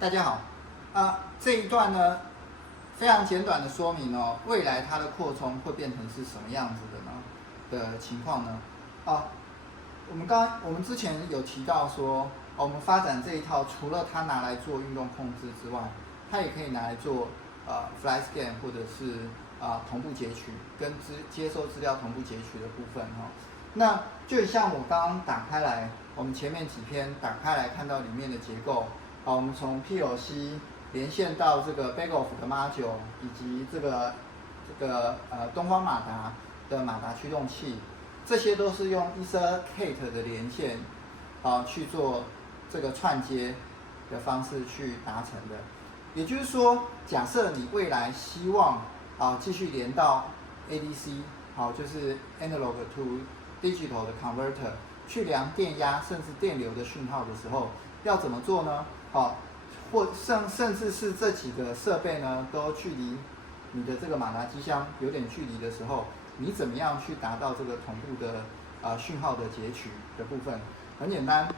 大家好，这一段呢非常简短的说明哦，未来它的扩充会变成是什么样子的呢？的情况呢？我们之前有提到说，我们发展这一套，除了它拿来做运动控制之外，它也可以拿来做fly scan 或者是同步截取跟接收资料同步截取的部分哈。那就像我刚刚打开来，我们前面几篇打开来看到里面的结构。我们从 PLC 连线到这个 Beckhoff 的 Module， 以及这个东方马达的马达驱动器，这些都是用 Ethercat 的连线去做这个串接的方式去达成的。也就是说，假设你未来希望继续连到 ADC， 就是 Analog to Digital 的 Converter， 去量电压甚至电流的讯号的时候，要怎么做呢？甚至是这几个设备呢，都距离你的这个马达机箱有点距离的时候，你怎么样去达到这个同步的讯号的截取的部分？很简单，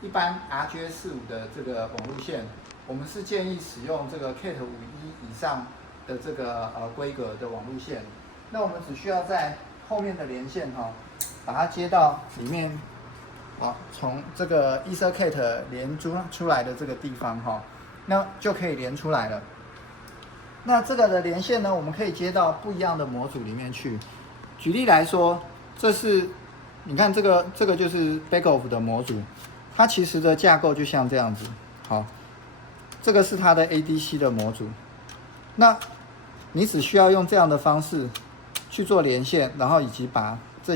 一般 RJ45 的这个网路线，我们是建议使用这个 Cat 5.1以上的这个规格的网路线。那我们只需要在后面的连线把它接到里面。从这个 Ethercat 连出来的这个地方那就可以连出来了。那这个的连线呢，我们可以接到不一样的模组里面去。举例来说，你看这个就是 Beckhoff 的模组，它其实的架构就像这样子。这个是它的 ADC 的模组。那你只需要用这样的方式去做连线，然后以及把这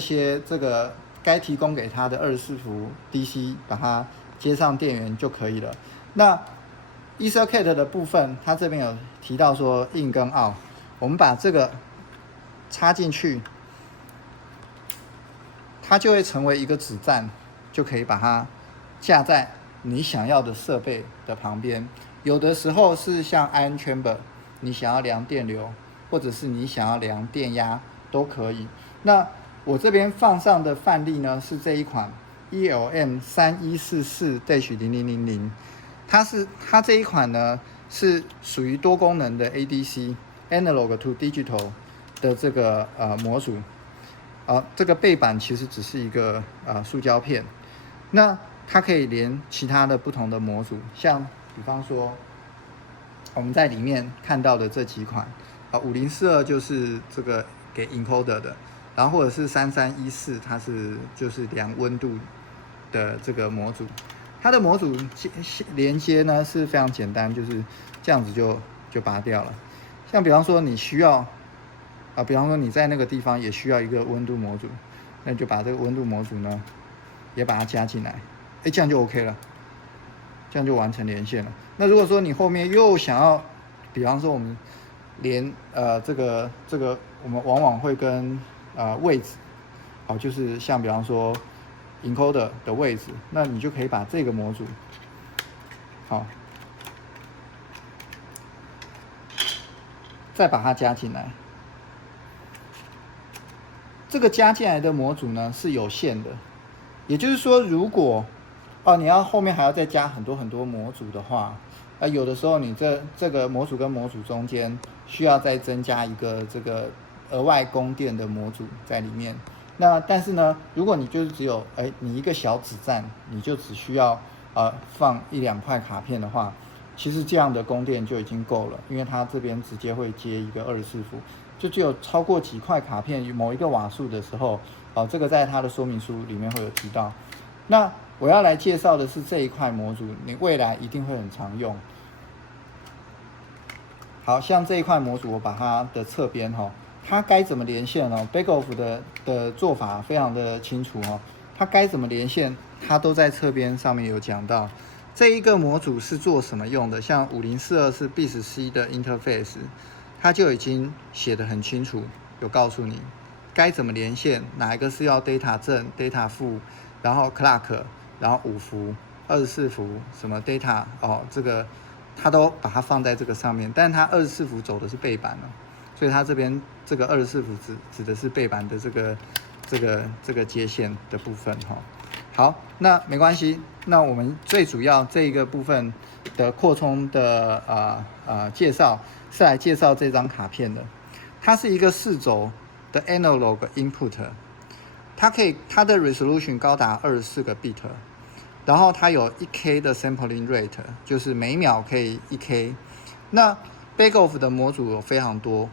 个该提供给它的24伏 DC 把它接上电源就可以了。那 Ethercat 的部分，它这边有提到说 in 跟 out， 我们把这个插进去，它就会成为一个子站，就可以把它架在你想要的设备的旁边。有的时候是像 ion chamber， 你想要量电流，或者是你想要量电压都可以。那我这边放上的范例呢是这一款 ELM3144-0000， 它这一款呢是属于多功能的 ADC Analog to Digital 的这个模组。这个背板其实只是一个塑胶片，那它可以连其他的不同的模组，像比方说我们在里面看到的这几款5042就是这个给 encoder 的。然后或者是3314，它就是量温度的这个模组，它的模组连接呢是非常简单，就是这样子就拔掉了。像比方说你需要比方说你在那个地方也需要一个温度模组，那你就把这个温度模组呢也把它加进来，这样就 OK 了，这样就完成连线了。那如果说你后面又想要，比方说我们连这个我们往往会跟位置，就是像比方说 encoder 的位置，那你就可以把这个模组，再把它加进来。这个加进来的模组呢是有限的，也就是说，如果你要后面还要再加很多模组的话，有的时候你这个模组跟模组中间需要再增加一个这个额外供电的模组在里面。那但是呢，如果你就是只有你一个小子站，你就只需要放1-2块卡片的话，其实这样的供电就已经够了，因为它这边直接会接一个24伏，就只有超过几块卡片某一个瓦数的时候，这个在它的说明书里面会有提到。那我要来介绍的是这一块模组，你未来一定会很常用。好像这一块模组，我把它的侧边它该怎么连线Beckhoff 的做法非常的清楚它该怎么连线，它都在侧边上面有讲到。这一个模组是做什么用的？像5042是 BIS-C 的 interface， 它就已经写得很清楚，有告诉你该怎么连线，哪一个是要 data 正 data 负，然后 clock， 然后5伏、24伏什么 data 这个它都把它放在这个上面，但是它24伏走的是背板所以它这边这个24伏指的是背板的这个接线的部分好，那没关系。那我们最主要这一个部分的扩充的介绍是来介绍这张卡片的。它是一个4轴的 analog input， 它的 resolution 高达24个 bit， 然后它有1K 的 sampling rate， 就是每秒可以1K。那 Berghoff 的模组有非常多，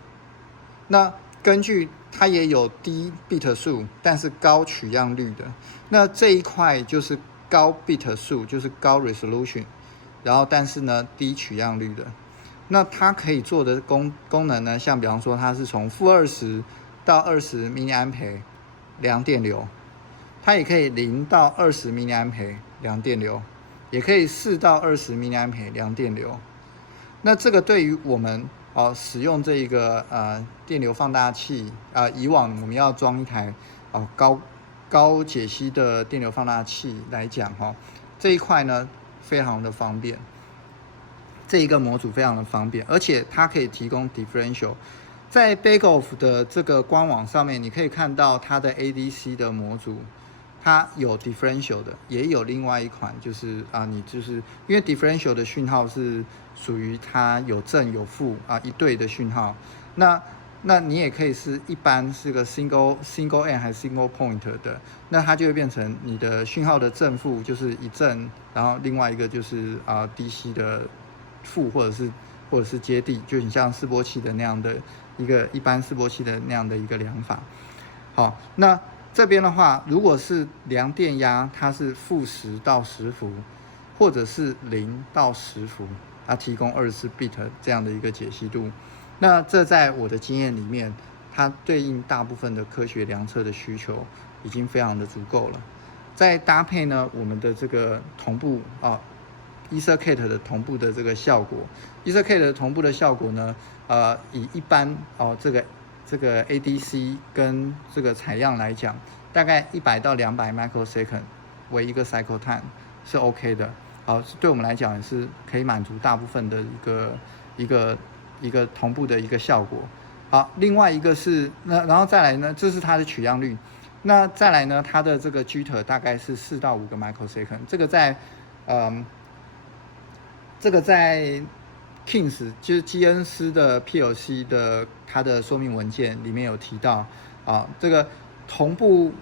那根据它也有低 bit 数，但是高取样率的。那这一块就是高 bit 数，就是高 resolution， 然后但是呢低取样率的。那它可以做的功能呢，像比方说它是从-20到20 mA 量电流，它也可以0到20 mA 量电流，也可以4到20 mA 量电流。那这个对于我们使用这一个电流放大器以往我们要装一台高解析的电流放大器来讲这一块呢非常的方便，这一个模组非常的方便，而且它可以提供 differential。在 Berghoff 的这个官网上面，你可以看到它的 ADC 的模组，它有 differential 的，也有另外一款就是你就是因为 differential 的讯号是属于它有正有负一对的讯号，那你也可以是一般是个 single end 还是 single point 的，那它就会变成你的讯号的正负就是一正，然后另外一个就是DC 的负或者是接地，就很像示波器的那样的一般示波器的那样的一个量法。好，那这边的话，如果是量电压，它是-10到10伏，或者是0到10伏，它提供24 bit 这样的一个解析度。那这在我的经验里面，它对应大部分的科学量测的需求已经非常的足够了。再搭配呢，我们的这个同步EtherCAT 的同步的这个效果 ，EtherCAT 的同步的效果呢，以一般这个 ADC 跟这个采样来讲，大概100到200 microsecond 为一个 cycle time 是 OK 的。对我们来讲也是可以满足大部分的一个同步的一个效果。好，另外一个是然后再来呢，这是它的取样率。那再来呢，它的这个 jitter 大概是4到5个 microsecond， 这个在 Kings 就是基恩斯的 PLC 的它的说明文件里面有提到这个同步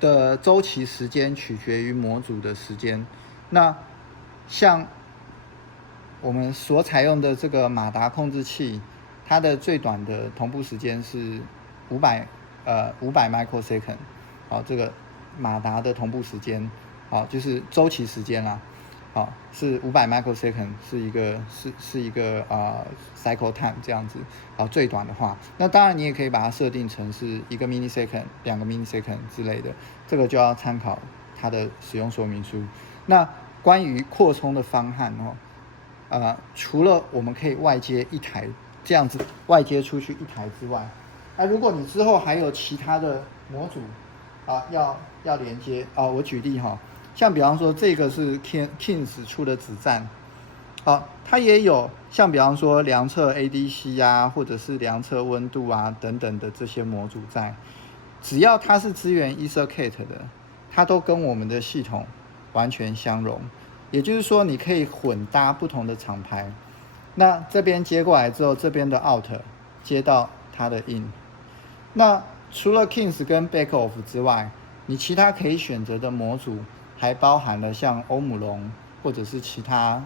的周期时间取决于模组的时间。那像我们所采用的这个马达控制器，它的最短的同步时间是500 microsecond。这个马达的同步时间就是周期时间啦。是500 microsecond 是一个cycle time 这样子。最短的话，那当然你也可以把它设定成是1个 millisecond、2个 millisecond 之类的，这个就要参考它的使用说明书。那关于扩充的方案除了我们可以外接一台这样子外接出去一台之外，如果你之后还有其他的模组要连接我举例像比方说这个是 Kings 出的子站，它也有像比方说量测 ADC 或者是量测温度等等的这些模组在，只要它是支援 EtherCAT 的，它都跟我们的系统完全相容。也就是说，你可以混搭不同的厂牌，那这边接过来之后，这边的 out 接到它的 in。那除了 Kings 跟 Berghoff 之外，你其他可以选择的模组还包含了像欧姆龙或者是其他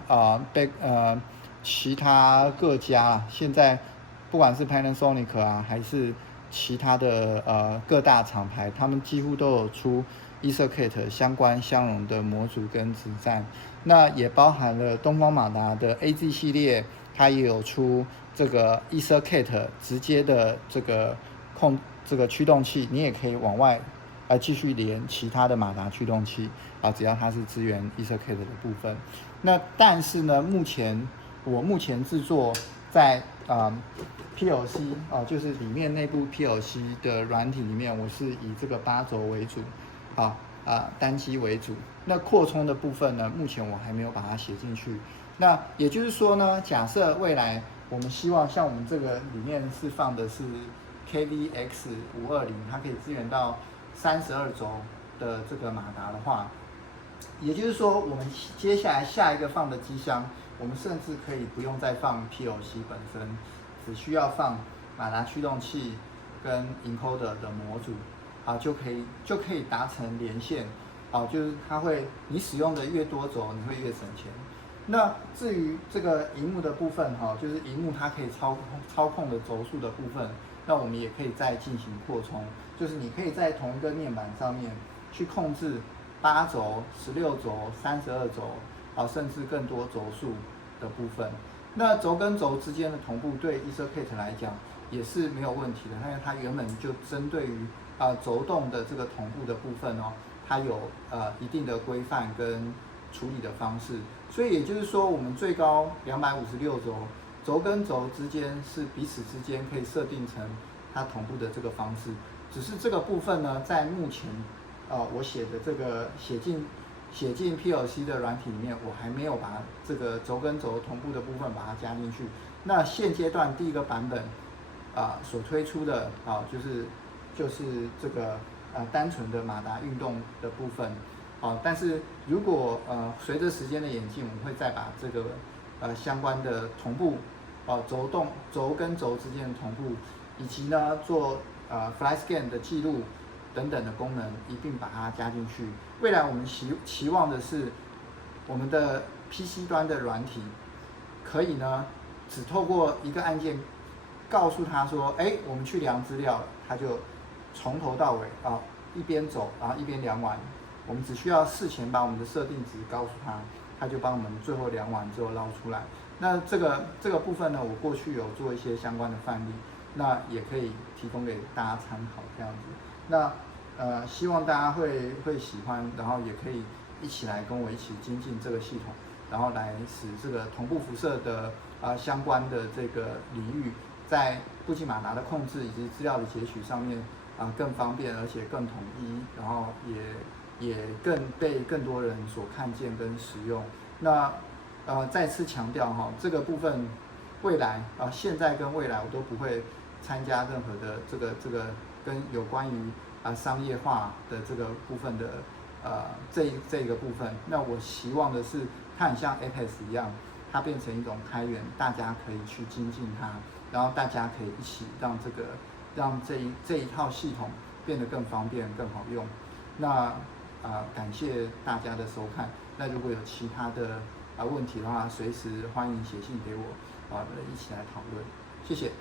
其他各家现在不管是 Panasonic 还是其他的各大厂牌，他们几乎都有出 EtherCAT 相关相容的模组跟子站。那也包含了东方马达的 AZ 系列，它也有出这个 EtherCAT 直接的这个驱动器，你也可以往外继续连其他的马达驱动器只要它是支援 EtherCAT 的部分。那但是呢，我目前制作在PLC就是里面内部 PLC 的软体里面，我是以这个8轴为主单机为主。那扩充的部分呢，目前我还没有把它写进去。那也就是说呢，假设未来我们希望像我们这个里面是放的是 KVX520，它可以支援到32轴的这个马达的话，也就是说，我们接下来下一个放的机箱，我们甚至可以不用再放 PLC 本身，只需要放马达驱动器跟 encoder 的模组，就可以达成连线，就是你使用的越多轴，你会越省钱。那至于这个萤幕的部分就是萤幕它可以操控的轴数的部分，那我们也可以再进行扩充，就是你可以在同一个面板上面去控制8轴、16轴、32轴，甚至更多轴数的部分。那轴跟轴之间的同步对 EtherCAT 来讲也是没有问题的，因为它原本就针对于轴动的这个同步的部分它有一定的规范跟处理的方式，所以也就是说，我们最高256轴，轴跟轴之间是彼此之间可以设定成它同步的这个方式。只是这个部分呢，在目前我写的这个写进 PLC 的软体里面，我还没有把这个轴跟轴同步的部分把它加进去。那现阶段第一个版本所推出的就是这个单纯的马达运动的部分。但是如果随着时间的演进，我们会再把这个相关的同步轴跟轴之间的同步，以及呢做FlyScan 的记录等等的功能一并把它加进去。未来我们期望的是，我们的 PC 端的软体可以呢只透过一个按键告诉他说，我们去量资料，他就从头到尾一边走，然后一边量完。我们只需要事前把我们的设定值告诉他，他就帮我们最后量完之后捞出来。那这个部分呢，我过去有做一些相关的范例，那也可以提供给大家参考这样子。那希望大家会喜欢，然后也可以一起来跟我一起精进这个系统，然后来使这个同步辐射的相关的这个领域，在步进马达的控制以及资料的截取上面更方便，而且更统一，然后也更被更多人所看见跟使用。那再次强调这个部分未来现在跟未来我都不会参加任何的这个跟有关于商业化的这个部分的这个部分。那我希望的是它很像 Apex 一样，它变成一种开源，大家可以去精进它，然后大家可以一起让这一套系统变得更方便更好用。那感谢大家的收看。那如果有其他的问题的话，随时欢迎写信给我，一起来讨论。谢谢。